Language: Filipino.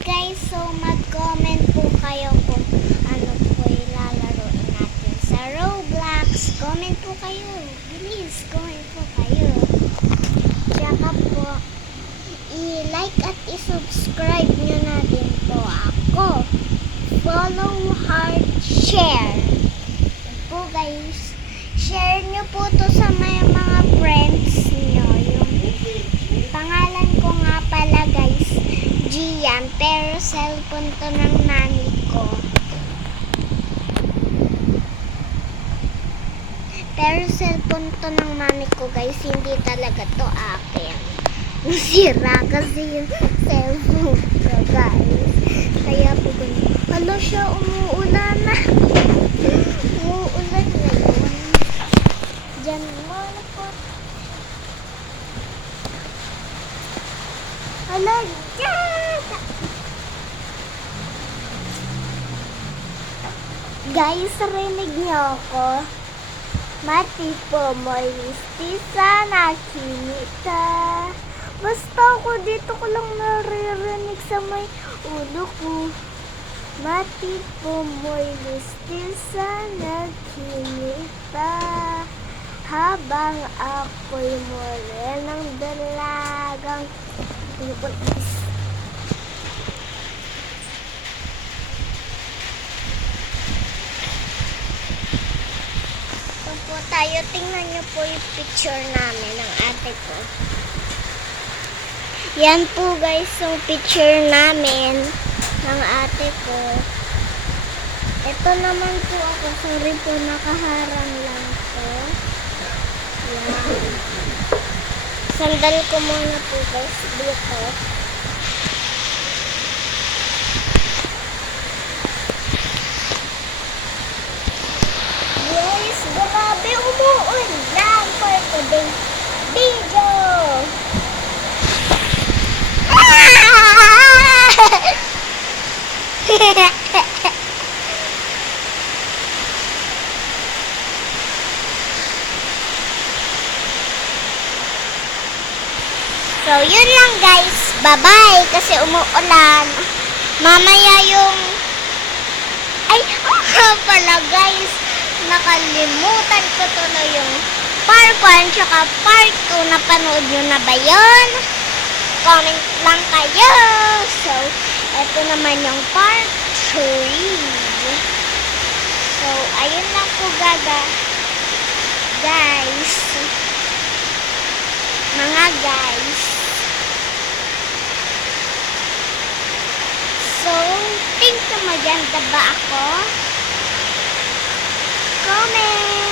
guys, so mag-comment po kayo kung ano po ilalaroin natin sa Roblox. Comment po kayo. Please, comment po kayo. Tsaka po, i-like at i-subscribe nyo na din po ako. Follow, heart, share. Yan po guys. Share nyo po to sa mga friends nyo. Yung pangalan ko nga pala guys, Gian, pero cellphone to ng mami ko. Pero cellphone to ng mami ko guys, hindi talaga to akin. Nasira kasi yung cellphone ko guys. Kaya po ganun. Hala siya, umuulan na. Umuulan ngayon. Diyan mo na po. Hala, dyan! Guys, rinig niyo ako. Mati po mo'y mistisa na kinita. Basta ako dito ko lang naririnig sa may ulo ko. Mati po mo'y mistisa na kinita. Habang ako'y morenang dalagang pinupuntis. Ito po tayo, tingnan nyo po yung picture namin ng ate ko. Yan po guys, yung picture namin ng ate ko. Ito naman po ako, sorry po, nakaharang lang po. Yan. Sandal ko muna po guys dito. Guys, grabe umuulan for today video. So, yun lang guys. Bye-bye. Kasi umuulan. Mamaya yung... Ay, pala guys. Nakalimutan ko tuloy yung part 1 tsaka part 2. Napanood nyo na ba yun? Comment lang kayo. So, eto naman yung part 3. So, ayun lang po guys. Mga guys. So, think na maganda ba ako? Comment!